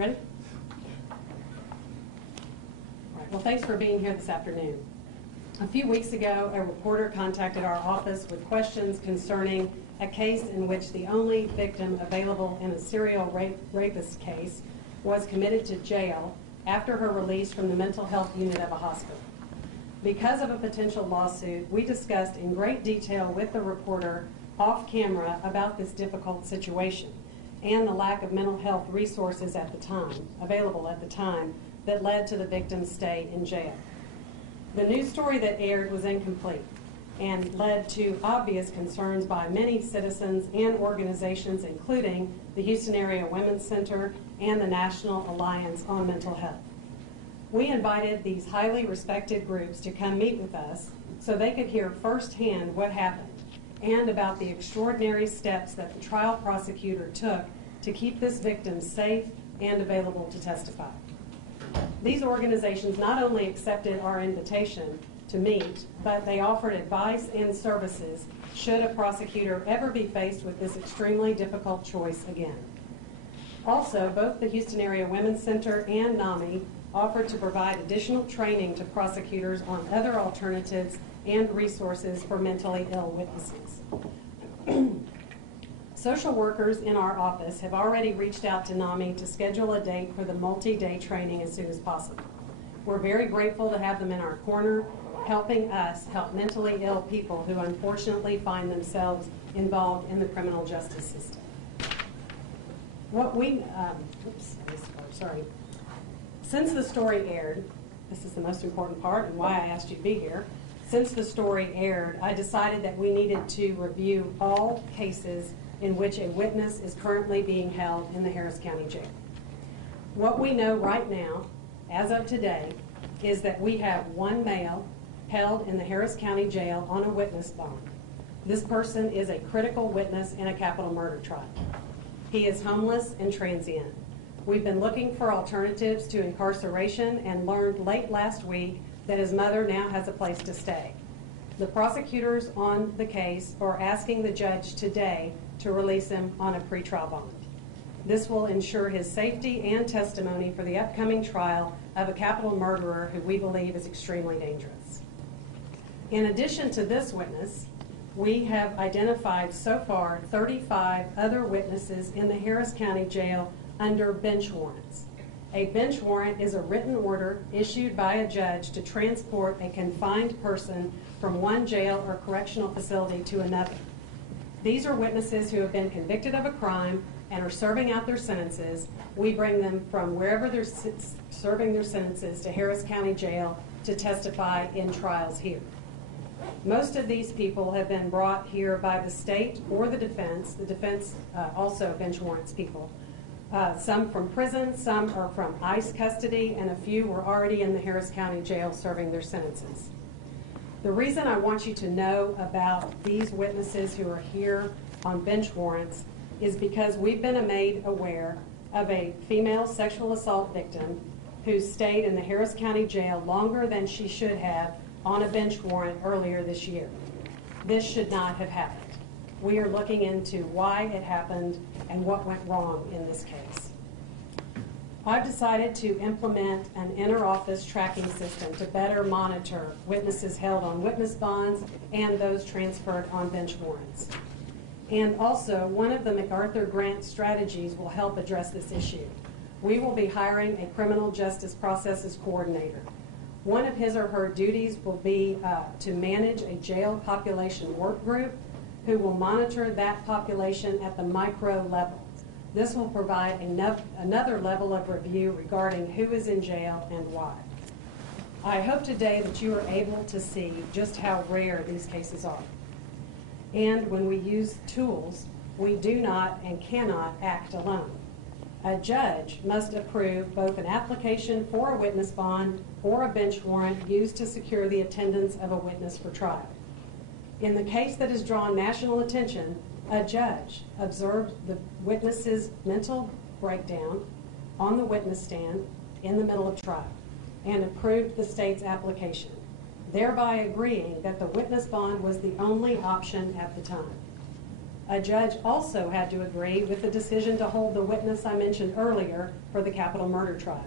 Ready? All right, well, thanks for being here this afternoon. A few weeks ago, a reporter contacted our office with questions concerning a case in which the only victim available in a serial rapist case was committed to jail after her release from the mental health unit of a hospital. Because of a potential lawsuit, we discussed in great detail with the reporter off camera about this difficult situation and the lack of mental health resources available at the time that led to the victim's stay in jail. The news story that aired was incomplete and led to obvious concerns by many citizens and organizations, including the Houston Area Women's Center and the National Alliance on Mental Health. We invited these highly respected groups to come meet with us so they could hear firsthand what happened and about the extraordinary steps that the trial prosecutor took to keep this victim safe and available to testify. These organizations not only accepted our invitation to meet, but they offered advice and services should a prosecutor ever be faced with this extremely difficult choice again. Also, both the Houston Area Women's Center and NAMI offered to provide additional training to prosecutors on other alternatives and resources for mentally ill witnesses. Social workers in our office have already reached out to NAMI to schedule a date for the multi-day training as soon as possible. We're very grateful to have them in our corner, helping us help mentally ill people who unfortunately find themselves involved in the criminal justice system. Since the story aired, this is the most important part and why I asked you to be here. Since the story aired, I decided that we needed to review all cases in which a witness is currently being held in the Harris County Jail. What we know right now, as of today, is that we have one male held in the Harris County Jail on a witness bond. This person is a critical witness in a capital murder trial. He is homeless and transient. We've been looking for alternatives to incarceration and learned late last week that his mother now has a place to stay. The prosecutors on the case are asking the judge today to release him on a pretrial bond. This will ensure his safety and testimony for the upcoming trial of a capital murderer who we believe is extremely dangerous. In addition to this witness, we have identified so far 35 other witnesses in the Harris County Jail under bench warrants. A bench warrant is a written order issued by a judge to transport a confined person from one jail or correctional facility to another. These are witnesses who have been convicted of a crime and are serving out their sentences. We bring them from wherever they're serving their sentences to Harris County Jail to testify in trials here. Most of these people have been brought here by the state or the defense. The defense also bench warrants people. Some from prison, some are from ICE custody, and a few were already in the Harris County Jail serving their sentences. The reason I want you to know about these witnesses who are here on bench warrants is because we've been made aware of a female sexual assault victim who stayed in the Harris County Jail longer than she should have on a bench warrant earlier this year. This should not have happened. We are looking into why it happened and what went wrong in this case. I've decided to implement an inter-office tracking system to better monitor witnesses held on witness bonds and those transferred on bench warrants. And also, one of the MacArthur Grant strategies will help address this issue. We will be hiring a criminal justice processes coordinator. One of his or her duties will be to manage a jail population work group who will monitor that population at the micro level. This will provide another level of review regarding who is in jail and why. I hope today that you are able to see just how rare these cases are. And when we use tools, we do not and cannot act alone. A judge must approve both an application for a witness bond or a bench warrant used to secure the attendance of a witness for trial. In the case that has drawn national attention, a judge observed the witness's mental breakdown on the witness stand in the middle of trial and approved the state's application, thereby agreeing that the witness bond was the only option at the time. A judge also had to agree with the decision to hold the witness I mentioned earlier for the capital murder trial.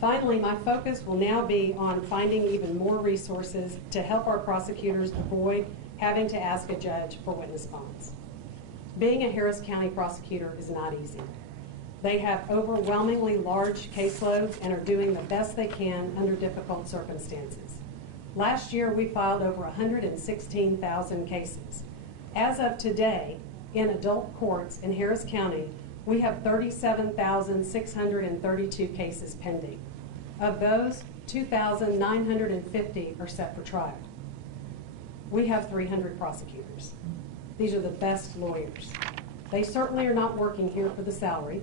Finally, my focus will now be on finding even more resources to help our prosecutors avoid having to ask a judge for witness bonds. Being a Harris County prosecutor is not easy. They have overwhelmingly large caseloads and are doing the best they can under difficult circumstances. Last year, we filed over 116,000 cases. As of today, in adult courts in Harris County, we have 37,632 cases pending. Of those, 2,950 are set for trial. We have 300 prosecutors. These are the best lawyers. They certainly are not working here for the salary.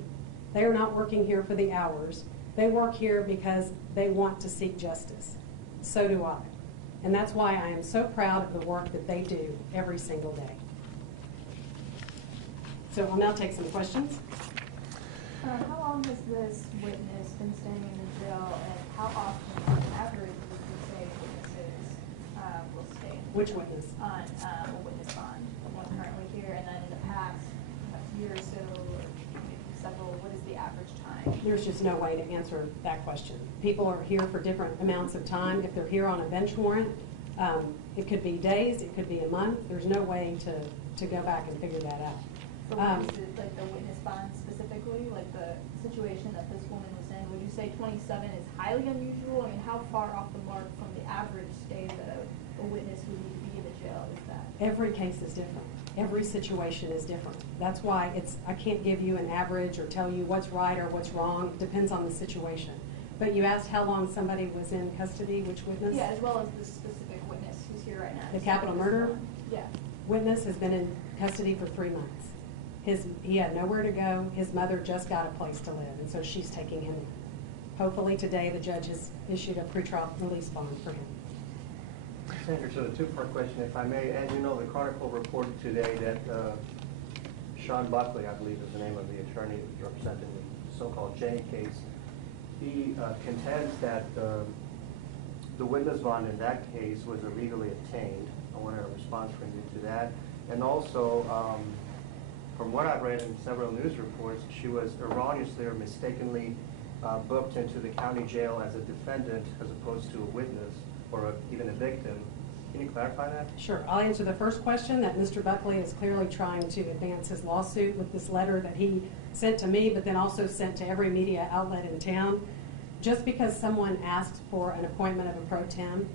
They are not working here for the hours. They work here because they want to seek justice. So do I. And that's why I am so proud of the work that they do every single day. So I'll now take some questions. How long has this witness been staying in the jail, and how often, on average, would you say witnesses will stay? Which witness? On a witness bond, the one currently here, and then in the past year or so, or maybe several. What is the average time? There's just no way to answer that question. People are here for different amounts of time. If they're here on a bench warrant, it could be days, it could be a month. There's no way to go back and figure that out. So is it like the witness bond specifically, like the situation that this woman was in? Would you say 27 is highly unusual? I mean, how far off the mark from the average stay that a witness would need to be in the jail is that? Every case is different. Every situation is different. That's why I can't give you an average or tell you what's right or what's wrong. It depends on the situation. But you asked how long somebody was in custody, which witness? Yeah, as well as the specific witness who's here right now. The capital murder? Yeah. Witness has been in custody for 3 months. He had nowhere to go. His mother just got a place to live, and so she's taking him in. Hopefully today the judge has issued a pretrial release bond for him. Senator, so a two-part question, if I may. As you know, the Chronicle reported today that Sean Buckley, I believe is the name of the attorney who's representing the so-called Jenny case, he contends that the witness bond in that case was illegally obtained. I want a response from you to that. And also, from what I've read in several news reports, she was erroneously or mistakenly booked into the county jail as a defendant as opposed to a witness or even a victim. Can you clarify that? Sure. I'll answer the first question, that Mr. Buckley is clearly trying to advance his lawsuit with this letter that he sent to me, but then also sent to every media outlet in town. Just because someone asks for an appointment of a pro tem,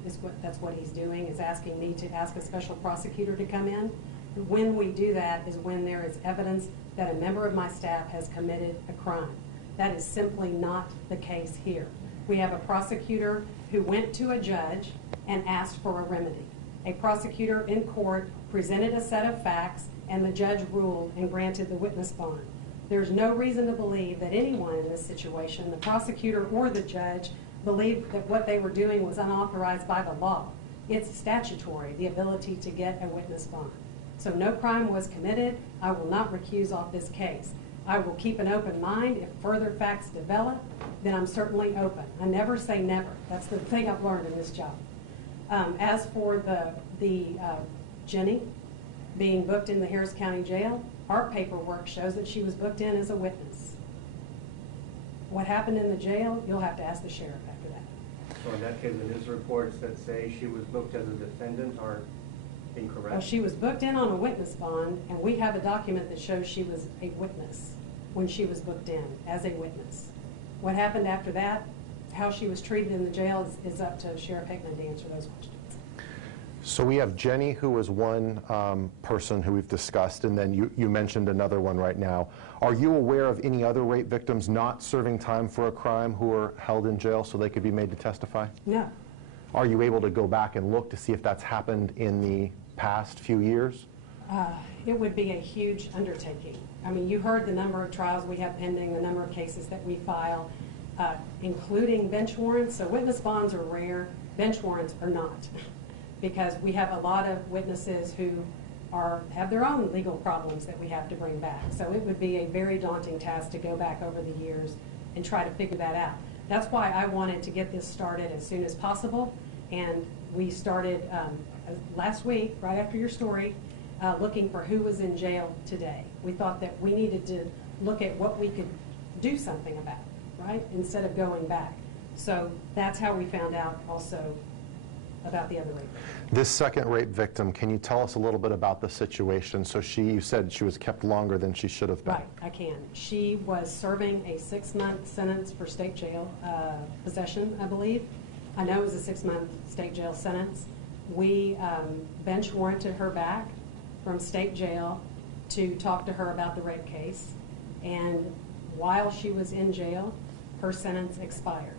that's what he's doing, is asking me to ask a special prosecutor to come in. When we do that is when there is evidence that a member of my staff has committed a crime. That is simply not the case here. We have a prosecutor who went to a judge and asked for a remedy. A prosecutor in court presented a set of facts, and the judge ruled and granted the witness bond. There's no reason to believe that anyone in this situation, the prosecutor or the judge, believed that what they were doing was unauthorized by the law. It's statutory, the ability to get a witness bond. So no crime was committed. I will not recuse off this case. I will keep an open mind. If further facts develop, then I'm certainly open. I never say never. That's the thing I've learned in this job. As for the Jenny being booked in the Harris County Jail, our paperwork shows that she was booked in as a witness. What happened in the jail, you'll have to ask the sheriff after that. So in that case, the news reports that say she was booked as a defendant are incorrect? Well, she was booked in on a witness bond, and we have a document that shows she was a witness when she was booked in as a witness. What happened after that, how she was treated in the jail is up to Sheriff Hickman to answer those questions. So we have Jenny, who was one person who we've discussed, and then you mentioned another one right now. Are you aware of any other rape victims not serving time for a crime who are held in jail so they could be made to testify? No. Are you able to go back and look to see if that's happened in the past few years? It would be a huge undertaking. I mean, you heard the number of trials we have pending, the number of cases that we file, including bench warrants. So witness bonds are rare, bench warrants are not, because we have a lot of witnesses who have their own legal problems that we have to bring back. So it would be a very daunting task to go back over the years and try to figure that out. That's why I wanted to get this started as soon as possible, and we started last week, right after your story, looking for who was in jail today. We thought that we needed to look at what we could do something about, right, instead of going back. So that's how we found out also about the other rape. This second rape victim, can you tell us a little bit about the situation? So you said she was kept longer than she should have been. Right, I can. She was serving a 6-month sentence for state jail possession, I believe. I know it was a 6-month state jail sentence. We bench warranted her back from state jail to talk to her about the rape case. And while she was in jail, her sentence expired.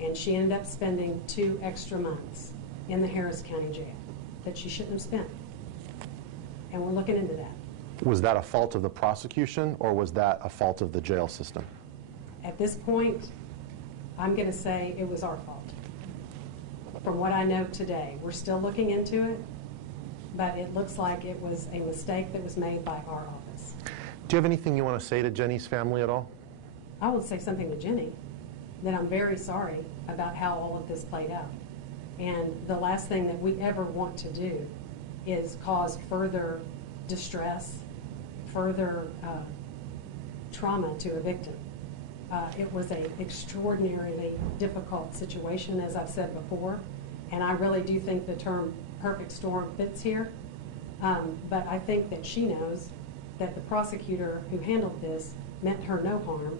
And she ended up spending 2 extra months in the Harris County Jail that she shouldn't have spent. And we're looking into that. Was that a fault of the prosecution, or was that a fault of the jail system? At this point, I'm going to say it was our fault. From what I know today, we're still looking into it, but it looks like it was a mistake that was made by our office. Do you have anything you want to say to Jenny's family at all? I will say something to Jenny, that I'm very sorry about how all of this played out. And the last thing that we ever want to do is cause further distress, further trauma to a victim. It was an extraordinarily difficult situation, as I've said before, and I really do think the term perfect storm fits here. But I think that she knows that the prosecutor who handled this meant her no harm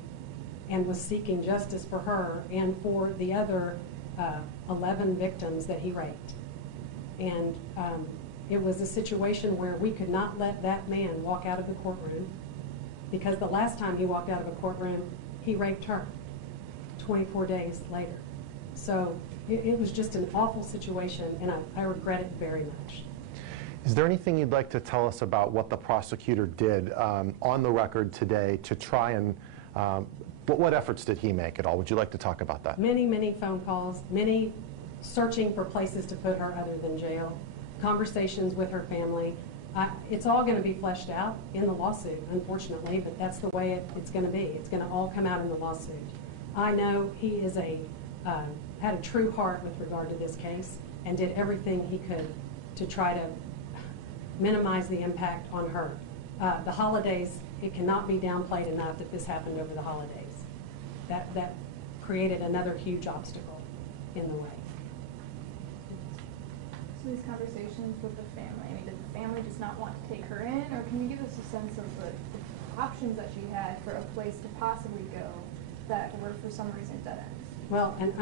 and was seeking justice for her and for the other 11 victims that he raped. And it was a situation where we could not let that man walk out of the courtroom, because the last time he walked out of a courtroom, he raped her 24 days later. So it was just an awful situation, and I regret it very much. Is there anything you'd like to tell us about what the prosecutor did on the record today to try and, what efforts did he make at all? Would you like to talk about that? Many, many phone calls, many searching for places to put her other than jail, conversations with her family. It's all going to be fleshed out in the lawsuit, unfortunately, but that's the way it's going to be. It's going to all come out in the lawsuit. I know he is had a true heart with regard to this case and did everything he could to try to minimize the impact on her. The holidays, it cannot be downplayed enough that this happened over the holidays. That created another huge obstacle in the way. So these conversations with the family, I mean, did the family just not want to take her in, or can you give us a sense of the options that she had for a place to possibly go that were for some reason dead ends? Well, and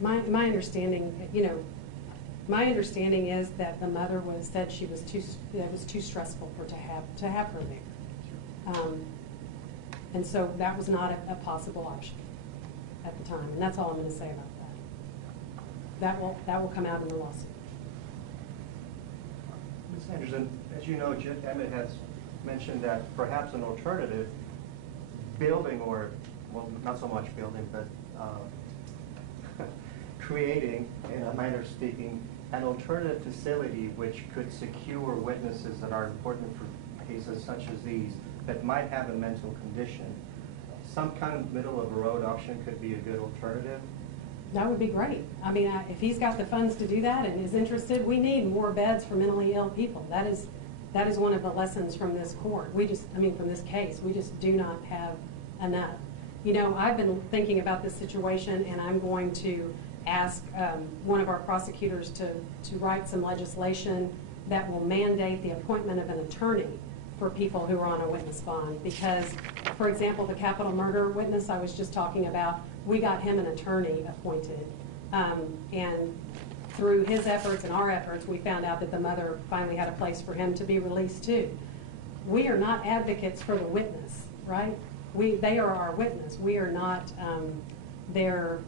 my understanding, my understanding is that the mother said she was it was too stressful for to have her there, and so that was not a possible option at the time, and that's all I'm going to say about that. That will come out in the lawsuit. Ms. Anderson, as you know, Emmett has mentioned that perhaps an alternative building, or, well, not so much building, but creating, in a manner of speaking, an alternative facility which could secure witnesses that are important for cases such as these that might have a mental condition. Some kind of middle-of-the-road option could be a good alternative. That would be great. I mean, if he's got the funds to do that and is interested, we need more beds for mentally ill people. That is one of the lessons from this court. From this case, we just do not have enough. I've been thinking about this situation, and I'm going to ask one of our prosecutors to write some legislation that will mandate the appointment of an attorney for people who are on a witness bond. Because, for example, the capital murder witness I was just talking about, we got him an attorney appointed. And through his efforts and our efforts, we found out that the mother finally had a place for him to be released too. We are not advocates for the witness, right? They are our witness. We are not their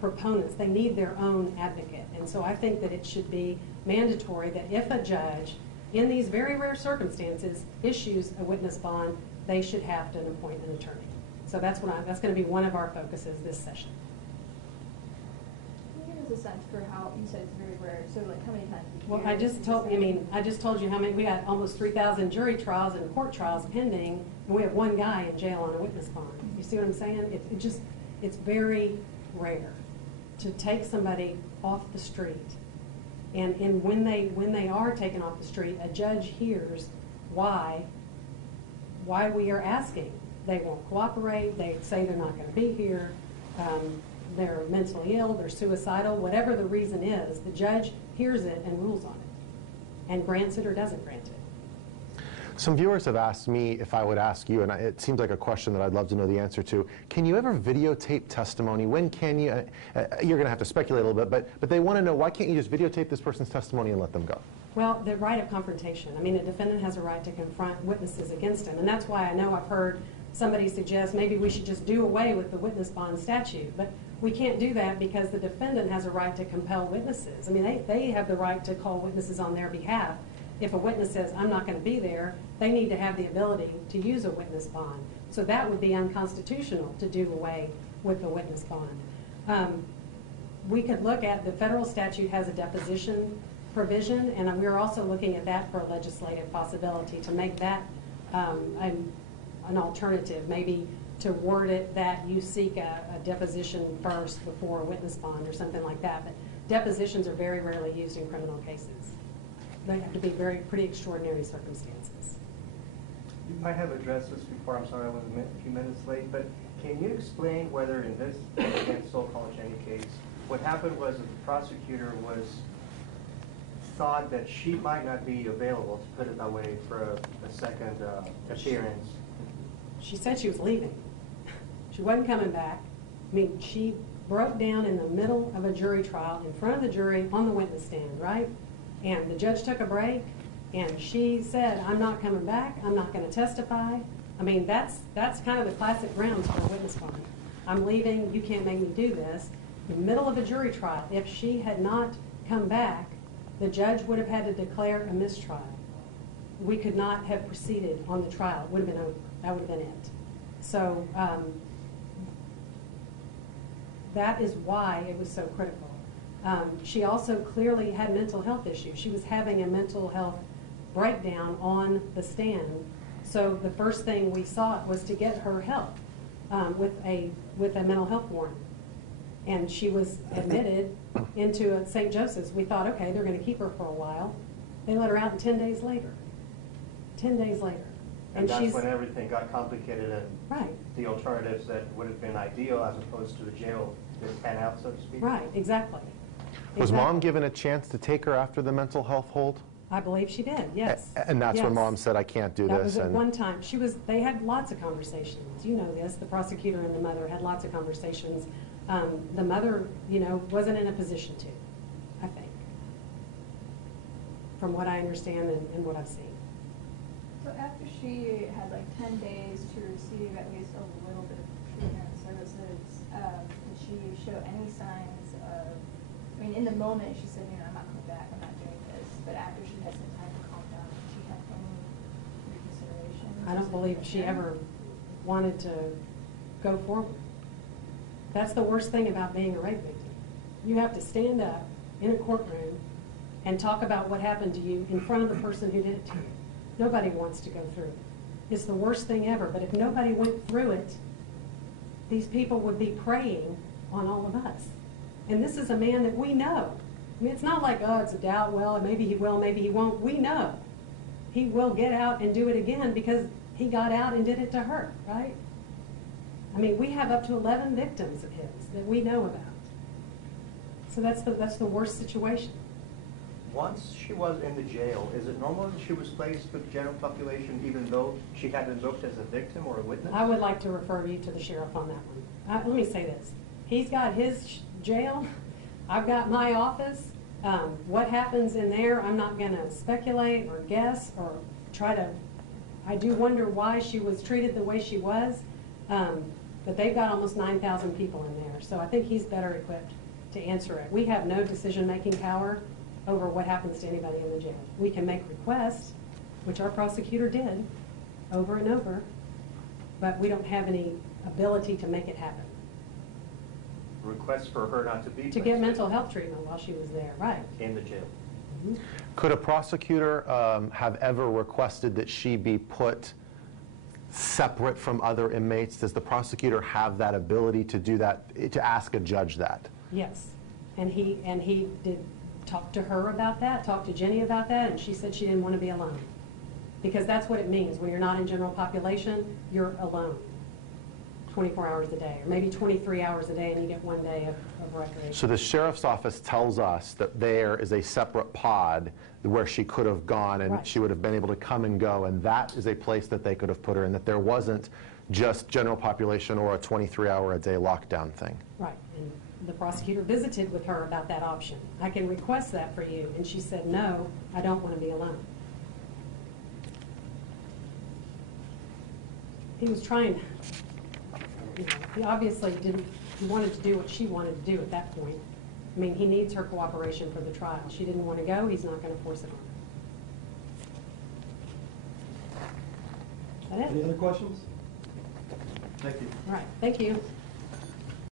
proponents. They need their own advocate. And so I think that it should be mandatory that if a judge, in these very rare circumstances, issues a witness bond, they should have to appoint an attorney. So that's going to be one of our focuses this session. Can you give us a sense for how, you said it's very rare, so like how many times? Well, I just told you how many. We got almost 3,000 jury trials and court trials pending, and we have one guy in jail on a witness bond. You see what I'm saying? It's very rare to take somebody off the street And when they are taken off the street, a judge hears why we are asking. They won't cooperate, they say they're not going to be here, they're mentally ill, they're suicidal, whatever the reason is, the judge hears it and rules on it, and grants it or doesn't grant it. Some viewers have asked me if I would ask you, and it seems like a question that I'd love to know the answer to. Can you ever videotape testimony? When can you? You're going to have to speculate a little bit, but they want to know, why can't you just videotape this person's testimony and let them go? Well, the right of confrontation. I mean, a defendant has a right to confront witnesses against him, and that's why I know I've heard somebody suggest maybe we should just do away with the witness bond statute, but we can't do that because the defendant has a right to compel witnesses. I mean, they have the right to call witnesses on their behalf. If a witness says, I'm not going to be there, they need to have the ability to use a witness bond. So that would be unconstitutional to do away with the witness bond. We could look at, the federal statute has a deposition provision, and we're also looking at that for a legislative possibility to make that an alternative, maybe to word it that you seek a deposition first before a witness bond or something like that. But depositions are very rarely used in criminal cases. They have to be pretty extraordinary circumstances. You might have addressed this before, I'm sorry I was a few minutes late, but can you explain whether in this, again, so-called Jenny case, what happened was that the prosecutor thought that she might not be available, to put it that way, for a second appearance. She said she was leaving. She wasn't coming back. I mean, she broke down in the middle of a jury trial in front of the jury on the witness stand, right? And the judge took a break, and she said, I'm not coming back, I'm not going to testify. I mean, that's kind of the classic grounds for a witness bond. I'm leaving, you can't make me do this. In the middle of a jury trial, if she had not come back, the judge would have had to declare a mistrial. We could not have proceeded on the trial. It would have been over. That would have been it. So that is why it was so critical. She also clearly had mental health issues. She was having a mental health breakdown on the stand. So the first thing we sought was to get her help with a mental health warrant. And she was admitted into St. Joseph's. We thought, okay, they're going to keep her for a while. They let her out 10 days later. 10 days later. And that's when everything got complicated and right. The alternatives that would have been ideal as opposed to the jail didn't pan out, so to speak? Right, exactly. Was Mom given a chance to take her after the mental health hold? I believe she did, yes. And that's yes. when Mom said, I can't do this. That was at one time. They had lots of conversations. You know this. The prosecutor and the mother had lots of conversations. The mother, wasn't in a position to, I think, from what I understand and what I've seen. So after she had like 10 days to receive at least a little bit of treatment and services, did she show any signs of, in the moment she said, I'm not coming back, I'm not doing this, but after she had some time to calm down, did she have any reconsideration? I don't believe she ever wanted to go forward. That's the worst thing about being a rape victim. You have to stand up in a courtroom and talk about what happened to you in front of the person who did it to you. Nobody wants to go through it. It's the worst thing ever. But if nobody went through it, these people would be preying on all of us. And this is a man that we know. It's not like, it's a doubt, well, maybe he will, maybe he won't. We know he will get out and do it again because he got out and did it to her, right? We have up to 11 victims of his that we know about. So that's the worst situation. Once she was in the jail, is it normal that she was placed with the general population even though she had been booked as a victim or a witness? I would like to refer you to the sheriff on that one. Let me say this. He's got his jail. I've got my office. What happens in there, I'm not going to speculate or guess or try to. I do wonder why she was treated the way she was. But they've got almost 9,000 people in there. So I think he's better equipped to answer it. We have no decision-making power over what happens to anybody in the jail. We can make requests, which our prosecutor did over and over, but we don't have any ability to make it happen. Requests for her not to be to get mental health treatment while she was there, right? In the jail. Mm-hmm. Could a prosecutor have ever requested that she be put separate from other inmates? Does the prosecutor have that ability to do that, to ask a judge that? Yes, and he did talked to her about that, talked to Jenny about that, and she said she didn't want to be alone. Because that's what it means. When you're not in general population, you're alone 24 hours a day, or maybe 23 hours a day, and you get 1 day of recreation. So the sheriff's office tells us that there is a separate pod where she could have gone and Right. she would have been able to come and go, and that is a place that they could have put her in, that there wasn't just general population or a 23-hour-a-day lockdown thing. Right, and the prosecutor visited with her about that option. I can request that for you, and she said, no, I don't want to be alone. He was trying, you know, he obviously didn't, he wanted to do what she wanted to do at that point. I mean, he needs her cooperation for the trial. She didn't want to go, he's not going to force it on her. Is that Any it? other questions? Thank you. All right, thank you.